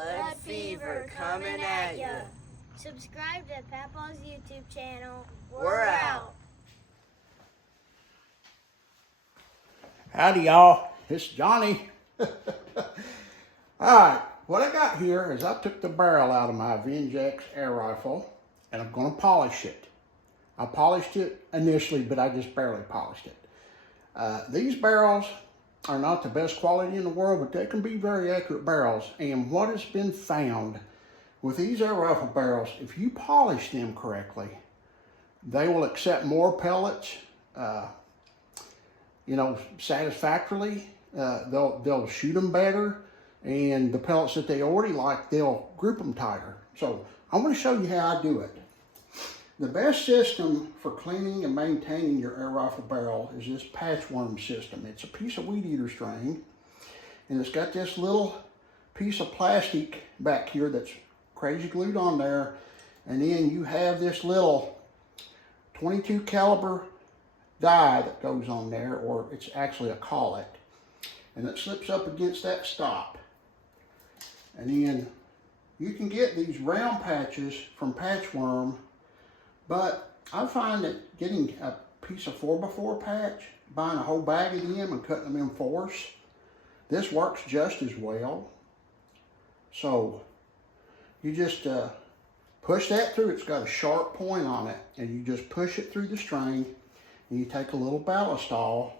Lead fever coming at ya. Subscribe to Papa's YouTube channel. We're out. Howdy, y'all. It's Johnny. Alright, what I got here is I took the barrel out of my Avenge X air rifle and I'm going to polish it. I polished it initially, but I just barely polished it. These barrels are not the best quality in the world, but they can be very accurate barrels. And what has been found with these air rifle barrels, if you polish them correctly, they will accept more pellets, satisfactorily. They'll shoot them better, and the pellets that they already like, they'll group them tighter. So I'm going to show you how I do it. The best system for cleaning and maintaining your air rifle barrel is this patchworm system. It's a piece of weed eater string, and it's got this little piece of plastic back here that's crazy glued on there, and then you have this little 22 caliber die that goes on there, or it's actually a collet, and it slips up against that stop. And then you can get these round patches from Patchworm, but I find that getting a piece of 4x4 patch, buying a whole bag of them and cutting them in fours, this works just as well. So you just push that through. It's got a sharp point on it, and you just push it through the string, and you take a little ballistol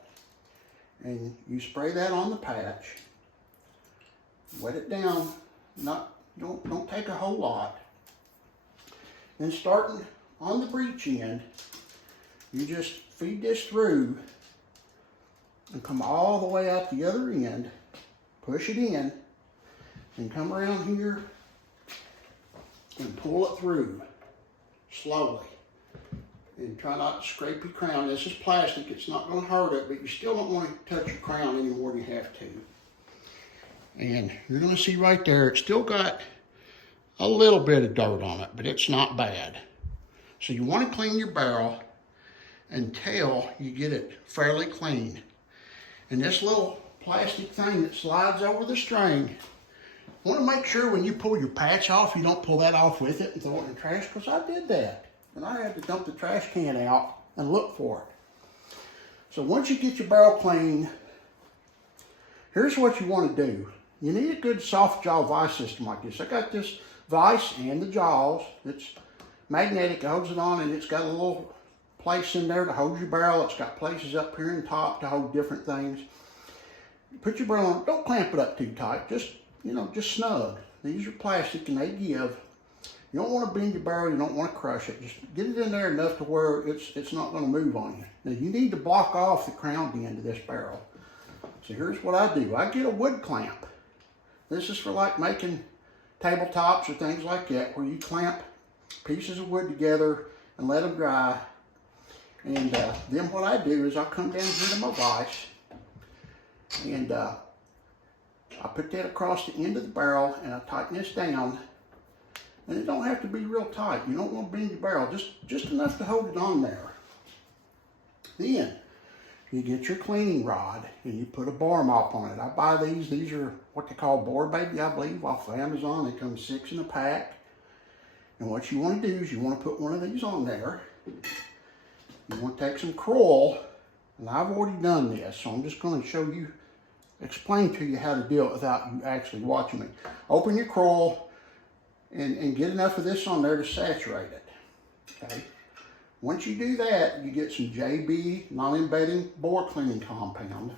and you spray that on the patch. Wet it down. Don't take a whole lot. Then starting on the breech end, you just feed this through and come all the way out the other end, push it in, and come around here and pull it through slowly. And try not to scrape your crown. This is plastic, it's not going to hurt it, but you still don't want to touch your crown any more than you have to. And you're going to see right there, it's still got a little bit of dirt on it, but it's not bad. So you want to clean your barrel until you get it fairly clean. And this little plastic thing that slides over the string, you want to make sure when you pull your patch off, you don't pull that off with it and throw it in the trash, because I did that. And I had to dump the trash can out and look for it. So once you get your barrel clean, here's what you want to do. You need a good soft jaw vise system like this. I got this vise and the jaws. It's magnetic, it holds it on, and it's got a little place in there to hold your barrel. It's got places up here in top to hold different things. Put your barrel on, don't clamp it up too tight, just snug. These are plastic and they give. You don't want to bend your barrel, you don't want to crush it. Just get it in there enough to where it's not going to move on you. Now you need to block off the crown end of this barrel. So here's what I do. I get a wood clamp. This is for like making tabletops or things like that, where you clamp pieces of wood together and let them dry. And then what I do is I come down here to my vise, and I put that across the end of the barrel, and I tighten this down. And it don't have to be real tight. You don't want to bend your barrel, just enough to hold it on there. Then you get your cleaning rod and you put a bar mop on it. I buy these. These are what they call Board Baby, I believe, off of Amazon. They come 6 in a pack. And what you want to do is you want to put one of these on there. You want to take some Kroll, and I've already done this, so I'm just going to explain to you how to do it without you actually watching me. Open your Kroll and get enough of this on there to saturate it. Okay. Once you do that, you get some JB non-embedding bore cleaning compound,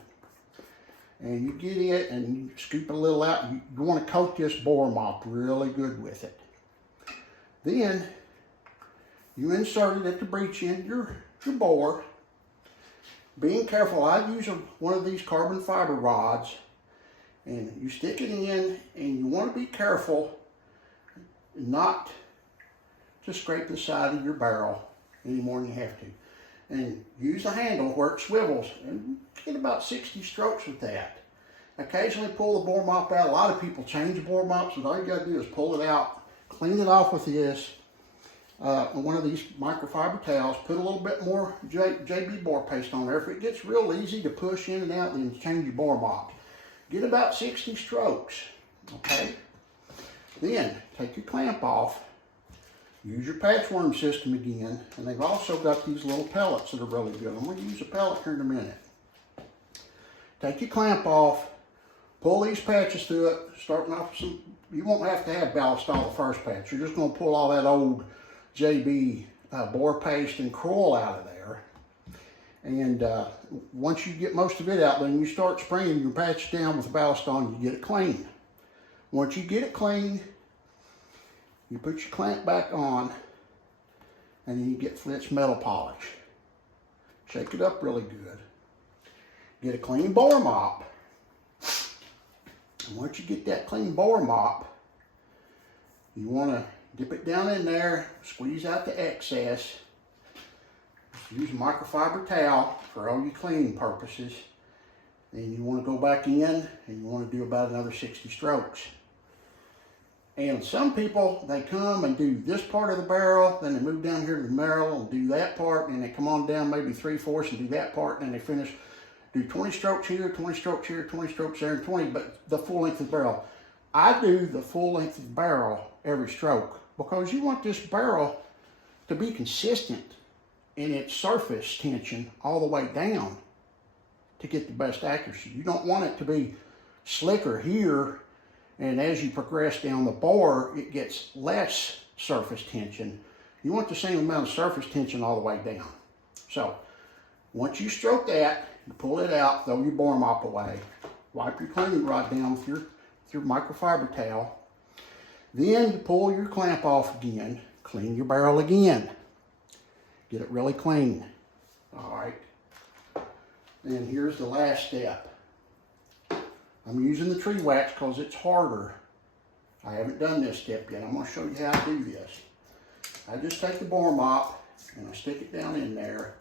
and you get it and you scoop a little out. You want to coat this bore mop really good with it. Then you insert it at the breech end, your bore. Being careful, I use one of these carbon fiber rods, and you stick it in, and you want to be careful not to scrape the side of your barrel any more than you have to. And use the handle where it swivels, and get about 60 strokes with that. Occasionally pull the bore mop out. A lot of people change the bore mops, and all you got to do is pull it out, clean it off with this, one of these microfiber towels, put a little bit more JB bore paste on there. If it gets real easy to push in and out, then change your bore mop. Get about 60 strokes, okay? Then take your clamp off, use your patchworm system again, and they've also got these little pellets that are really good. I'm going to use a pellet here in a minute. Take your clamp off, pull these patches through it, starting off with some, you won't have to have ballast on the first patch. You're just going to pull all that old JB boar paste and coil out of there. And once you get most of it out, then you start spraying your patch down with ballast on, you get it clean. Once you get it clean, you put your clamp back on, and then you get Flitz metal polish. Shake it up really good. Get a clean bore mop. And once you get that clean bore mop, you want to dip it down in there, squeeze out the excess. Use a microfiber towel for all your cleaning purposes. Then you want to go back in and you want to do about another 60 strokes. And some people, they come and do this part of the barrel, then they move down here to the barrel and do that part, and they come on down maybe 3/4 and do that part, and then they finish, do 20 strokes here, 20 strokes here, 20 strokes there, and 20, but the full length of the barrel. I do the full length of the barrel every stroke because you want this barrel to be consistent in its surface tension all the way down to get the best accuracy. You don't want it to be slicker here, and as you progress down the bore, it gets less surface tension. You want the same amount of surface tension all the way down. So once you stroke that, you pull it out, throw your bore mop away, wipe your cleaning rod down with your microfiber towel. Then you pull your clamp off again, clean your barrel again. Get it really clean. All right. Then here's the last step. I'm using the tree wax because it's harder. I haven't done this step yet. I'm going to show you how to do this. I just take the bore mop and I stick it down in there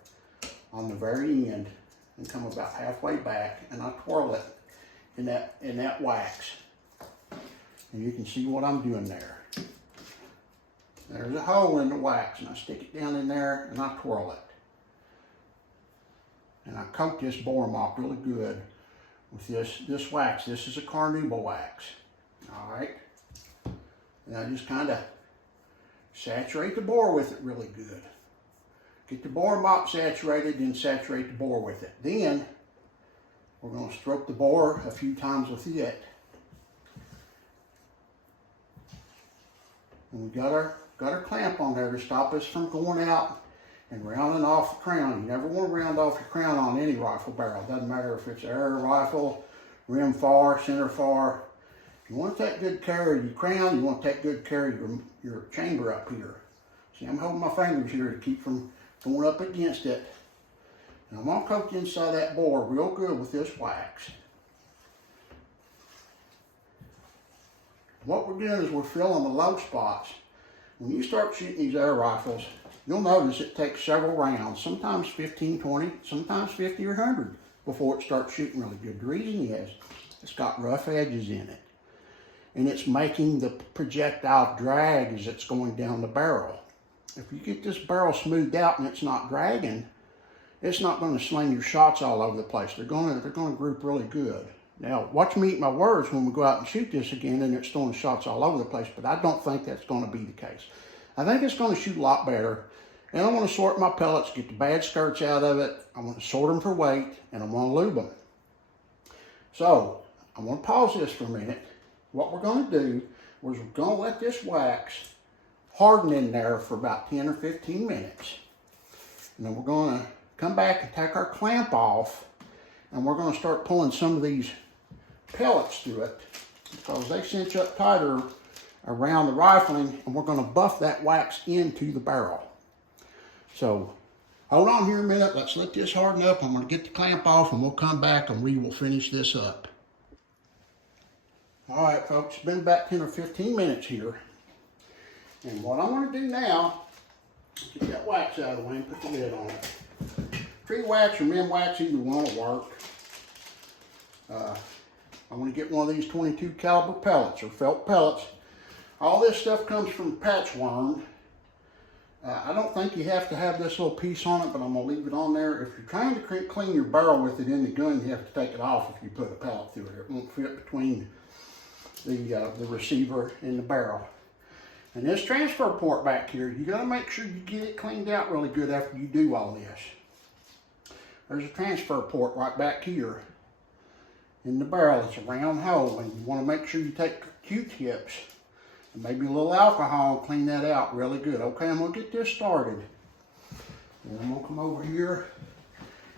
on the very end and come about halfway back, and I twirl it in that wax. And you can see what I'm doing there. There's a hole in the wax, and I stick it down in there and I twirl it. And I coat this bore mop really good with this wax. This is a carnauba wax. All right. And I just kind of saturate the bore with it really good. Get the bore mop saturated, then saturate the bore with it. Then we're going to stroke the bore a few times with it. And we got our clamp on there to stop us from going out and rounding off the crown. You never want to round off your crown on any rifle barrel. Doesn't matter if it's an air rifle, rim far, center far. You want to take good care of your crown. You want to take good care of your chamber up here. See, I'm holding my fingers here to keep from going up against it. And I'm going to coat the inside of that bore real good with this wax. What we're doing is we're filling the low spots. When you start shooting these air rifles, you'll notice it takes several rounds, sometimes 15, 20, sometimes 50 or 100 before it starts shooting really good. The reason is it's got rough edges in it, and it's making the projectile drag as it's going down the barrel. If you get this barrel smoothed out and it's not dragging, it's not going to sling your shots all over the place. They're going to group really good. Now, watch me eat my words when we go out and shoot this again and it's throwing shots all over the place, but I don't think that's going to be the case. I think it's going to shoot a lot better. And I want to sort my pellets, get the bad skirts out of it. I want to sort them for weight, and I want to lube them. So, I'm going to pause this for a minute. What we're going to do is we're going to let this wax harden in there for about 10 or 15 minutes. And then we're going to come back and take our clamp off, and we're going to start pulling some of these pellets through it because they cinch up tighter around the rifling, and we're going to buff that wax into the barrel. So hold on here a minute. Let's let this harden up. I'm going to get the clamp off, and we'll come back and we will finish this up. All right, folks, it's been about 10 or 15 minutes here. And what I want to do now, get that wax out of the way and put the lid on it. Tree wax or men wax, either one will work. I want to get one of these 22 caliber pellets or felt pellets. All this stuff comes from patchworm. I don't think you have to have this little piece on it, but I'm going to leave it on there. If you're trying to clean your barrel with it in the gun, you have to take it off if you put a pellet through it. It won't fit between the receiver in the barrel. And this transfer port back here, you gotta make sure you get it cleaned out really good after you do all this. There's a transfer port right back here in the barrel. It's a round hole, and you wanna make sure you take Q-tips and maybe a little alcohol and clean that out really good. Okay, I'm gonna get this started. And I'm gonna come over here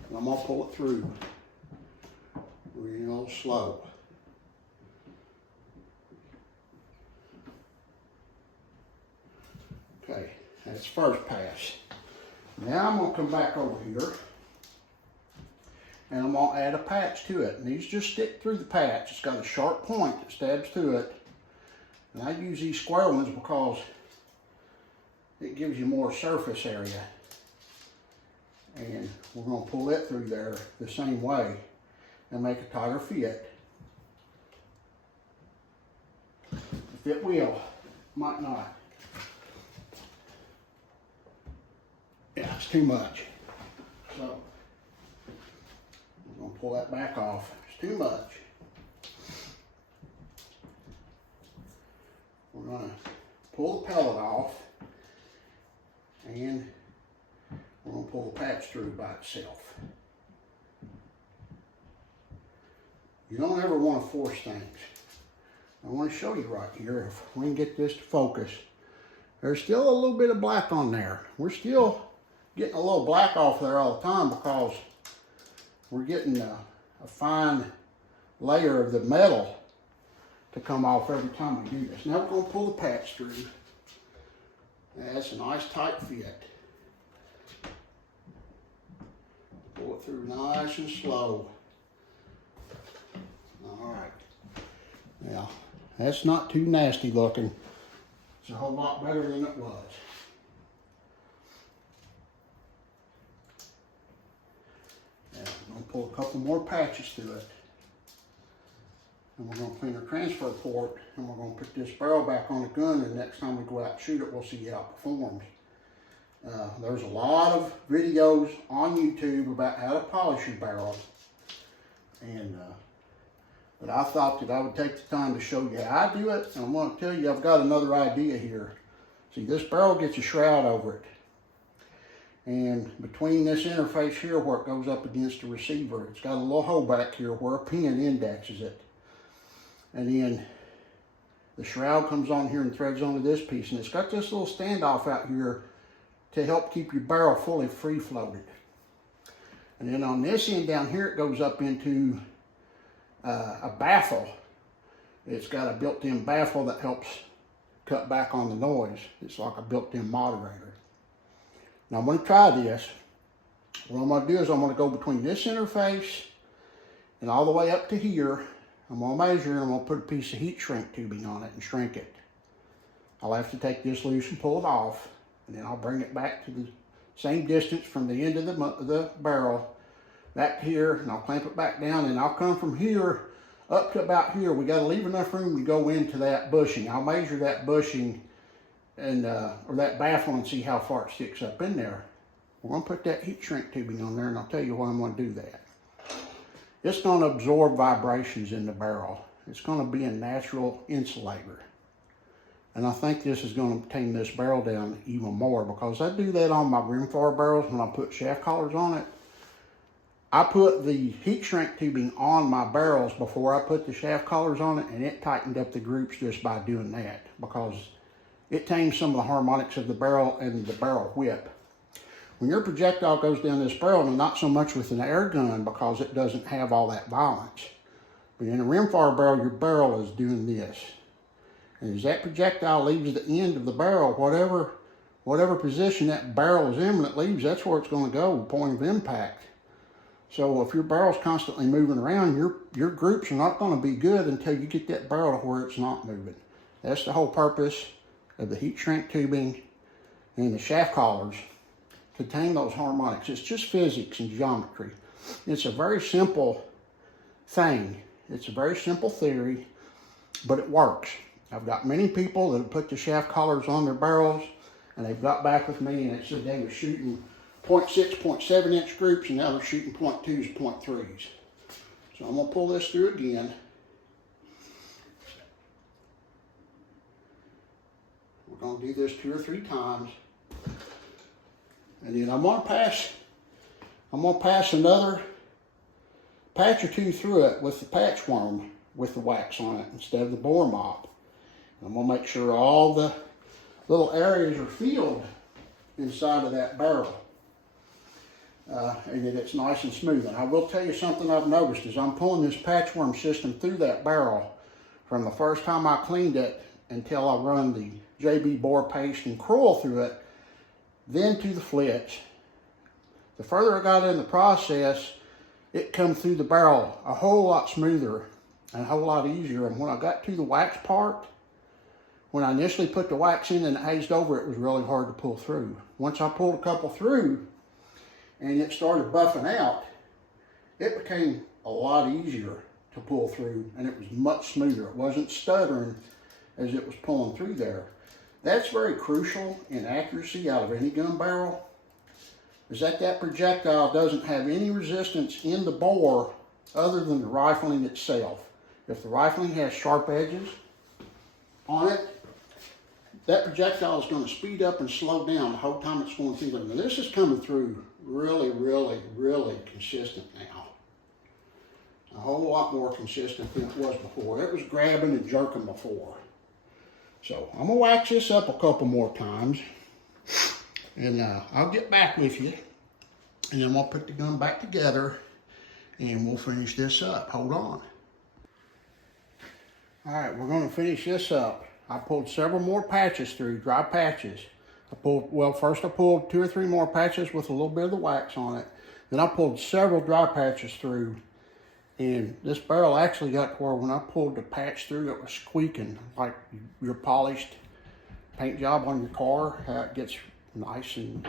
and I'm gonna pull it through real slow. Okay, that's first pass. Now I'm gonna come back over here and I'm gonna add a patch to it. And these just stick through the patch. It's got a sharp point that stabs through it. And I use these square ones because it gives you more surface area. And we're gonna pull it through there the same way and make a tighter fit. If it will, might not. Yeah, it's too much. So, we're gonna pull that back off. It's too much. We're gonna pull the pellet off and we're gonna pull the patch through by itself. You don't ever want to force things. I want to show you right here, if we can get this to focus. There's still a little bit of black on there. We're still getting a little black off there all the time because we're getting a fine layer of the metal to come off every time we do this. Now we're going to pull the patch through. That's a nice tight fit. Pull it through nice and slow. All right. Now, that's not too nasty looking. It's a whole lot better than it was. Now, I'm going to pull a couple more patches through it. And we're going to clean our transfer port, and we're going to put this barrel back on the gun, and next time we go out and shoot it, we'll see how it performs. There's a lot of videos on YouTube about how to polish your barrel. And, but I thought that I would take the time to show you how I do it, and I'm going to tell you I've got another idea here. See, this barrel gets a shroud over it. And between this interface here where it goes up against the receiver, it's got a little hole back here where a pin indexes it. And then the shroud comes on here and threads onto this piece. And it's got this little standoff out here to help keep your barrel fully free-floated. And then on this end down here, it goes up into a baffle. It's got a built-in baffle that helps cut back on the noise. It's like a built-in moderator. Now I'm going to try this. What I'm going to do is I'm going to go between this interface and all the way up to here. I'm going to measure and I'm going to put a piece of heat shrink tubing on it and shrink it. I'll have to take this loose and pull it off, and then I'll bring it back to the same distance from the end of the barrel back here, and I'll clamp it back down, and I'll come from here up to about here. We got to leave enough room to go into that bushing. I'll measure that bushing and or that baffle and see how far it sticks up in there. We're going to put that heat shrink tubing on there, and I'll tell you why I'm going to do that. It's going to absorb vibrations in the barrel. It's going to be a natural insulator. And I think this is going to tame this barrel down even more, because I do that on my rimfire barrels when I put shaft collars on it. I put the heat shrink tubing on my barrels before I put the shaft collars on it, and it tightened up the groups just by doing that, because it tames some of the harmonics of the barrel and the barrel whip. When your projectile goes down this barrel, and not so much with an air gun because it doesn't have all that violence, but in a rimfire barrel, your barrel is doing this. And as that projectile leaves the end of the barrel, whatever position that barrel is in when it leaves, that's where it's going to go, point of impact. So if your barrel's constantly moving around, your groups are not going to be good until you get that barrel to where it's not moving. That's the whole purpose of the heat shrink tubing and the shaft collars, to tame those harmonics. It's just physics and geometry. It's a very simple thing. It's a very simple theory, but it works. I've got many people that have put the shaft collars on their barrels, and they've got back with me and they said they were shooting 0.6, 0.7 inch groups, and now they're shooting 0.2s, 0.3s. So I'm going to pull this through again. going to do this 2 or 3 times. And then I'm going to pass another patch or 2 through it with the patch worm with the wax on it instead of the bore mop. And I'm going to make sure all the little areas are filled inside of that barrel. And that it's nice and smooth. And I will tell you something I've noticed as I'm pulling this patchworm system through that barrel from the first time I cleaned it until I run the JB bore paste and crewel through it, then to the flits. The further I got in the process, it come through the barrel a whole lot smoother and a whole lot easier. And when I got to the wax part, when I initially put the wax in and it hazed over, it was really hard to pull through. Once I pulled a couple through and it started buffing out, it became a lot easier to pull through and it was much smoother. It wasn't stuttering as it was pulling through there. That's very crucial in accuracy out of any gun barrel, is that projectile doesn't have any resistance in the bore other than the rifling itself. If the rifling has sharp edges on it, that projectile is going to speed up and slow down the whole time it's going through there. Now this is coming through really, really, really consistent now. A whole lot more consistent than it was before. It was grabbing and jerking before. So I'm going to wax this up a couple more times. And I'll get back with you. And then we'll put the gun back together. And we'll finish this up. Hold on. Alright, we're going to finish this up. I pulled several more patches through, dry patches. First I pulled 2 or 3 more patches with a little bit of the wax on it. Then I pulled several dry patches through. And this barrel actually got to where when I pulled the patch through, it was squeaking like your polished paint job on your car. How it gets nice and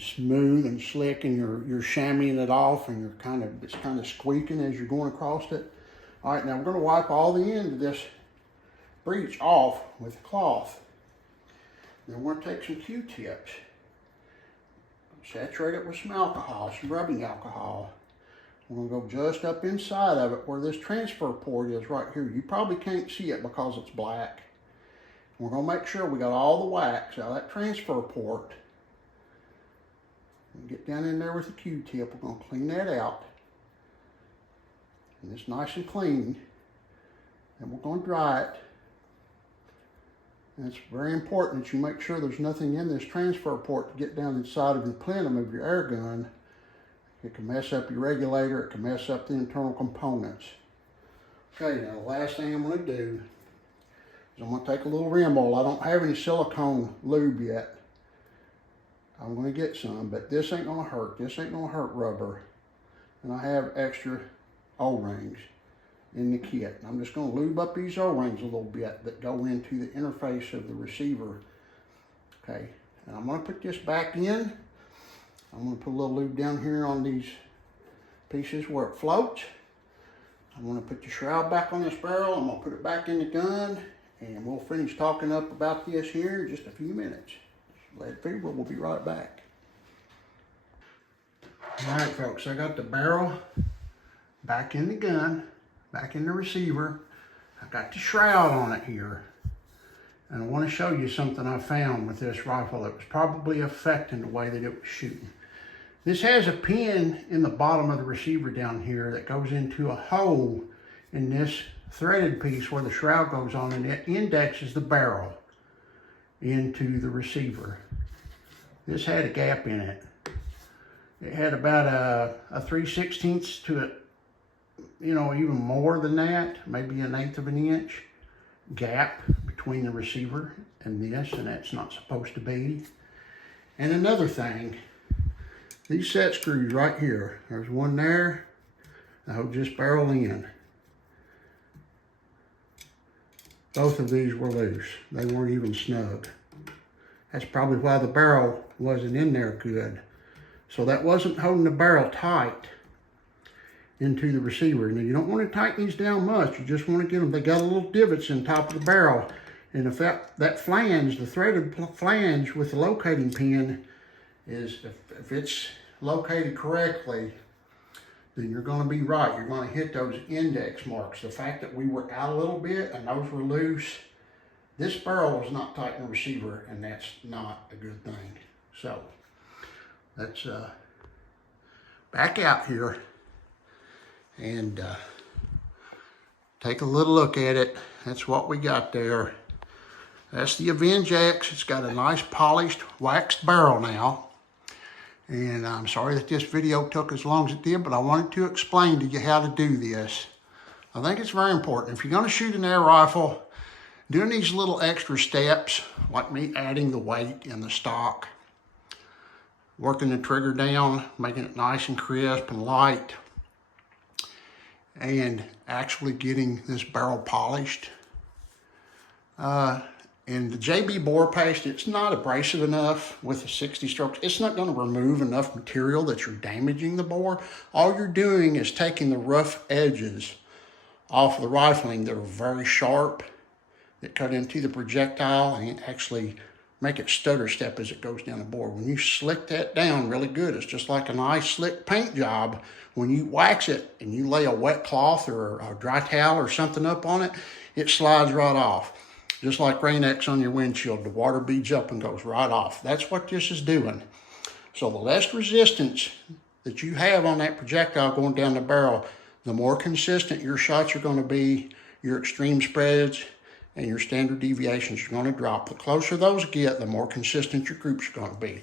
smooth and slick, and you're chamoising it off, and it's kind of squeaking as you're going across it. All right, now we're going to wipe all the end of this breech off with a cloth. Then we're going to take some Q-tips, saturate it with some alcohol, some rubbing alcohol. We're going to go just up inside of it where this transfer port is right here. You probably can't see it because it's black. We're going to make sure we got all the wax out of that transfer port. Get down in there with the Q-tip. We're going to clean that out. And it's nice and clean. And we're going to dry it. And it's very important that you make sure there's nothing in this transfer port to get down inside of the plenum of your air gun. It can mess up your regulator. It can mess up the internal components. Okay, now the last thing I'm going to do is I'm going to take a little rim oil. I don't have any silicone lube yet. I'm going to get some, but this ain't going to hurt. This ain't going to hurt rubber. And I have extra O-rings in the kit. I'm just going to lube up these O-rings a little bit that go into the interface of the receiver. Okay, and I'm going to put this back in. I'm going to put a little lube down here on these pieces where it floats. I'm going to put the shroud back on this barrel. I'm going to put it back in the gun, and we'll finish talking up about this here in just a few minutes. Lead fever, we'll be right back. All right, folks, I got the barrel back in the gun, back in the receiver. I got the shroud on it here. And I want to show you something I found with this rifle that was probably affecting the way that it was shooting. This has a pin in the bottom of the receiver down here that goes into a hole in this threaded piece where the shroud goes on, and it indexes the barrel into the receiver. This had a gap in it. It had about a 3/16 to it, even more than that, maybe 1/8 of an inch gap between the receiver and this, and that's not supposed to be. And another thing, these set screws right here, there's one there that holds this barrel in. Both of these were loose. They weren't even snug. That's probably why the barrel wasn't in there good. So that wasn't holding the barrel tight into the receiver. Now you don't want to tighten these down much. You just want to get them, they got a little divots in top of the barrel. And if that flange, the threaded flange with the locating pin is, if it's located correctly, then you're going to be right. You're going to hit those index marks. The fact that we were out a little bit and those were loose this barrel is not tightening the receiver, and that's not a good thing. So let's back out here and take a little look at it. That's what we got there. That's the Avenge X. It's got a nice polished waxed barrel now. And I'm sorry that this video took as long as it did, but I wanted to explain to you how to do this. I think it's very important. If you're going to shoot an air rifle, doing these little extra steps, like me adding the weight in the stock, working the trigger down, making it nice and crisp and light, and actually getting this barrel polished. And the JB bore paste, it's not abrasive enough with the 60 strokes. It's not going to remove enough material that you're damaging the bore. All you're doing is taking the rough edges off of the rifling that are very sharp, that cut into the projectile and actually make it stutter step as it goes down the bore. When you slick that down really good, it's just like a nice slick paint job. When you wax it and you lay a wet cloth or a dry towel or something up on it, it slides right off. Just like Rain-X on your windshield, the water beads up and goes right off. That's what this is doing. So the less resistance that you have on that projectile going down the barrel, the more consistent your shots are going to be, your extreme spreads and your standard deviations are going to drop. The closer those get, the more consistent your groups are going to be.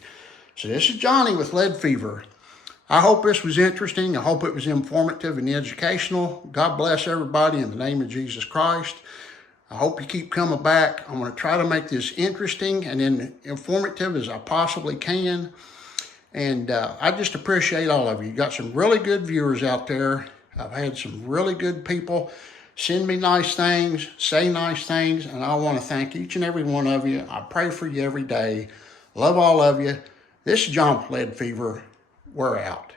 So this is Johnny with Lead Fever. I hope this was interesting. I hope it was informative and educational. God bless everybody in the name of Jesus Christ. I hope you keep coming back. I'm going to try to make this interesting and informative as I possibly can. And I just appreciate all of you. You got some really good viewers out there. I've had some really good people send me nice things, say nice things, and I want to thank each and every one of you. I pray for you every day. Love all of you. This is John with Lead Fever. We're out.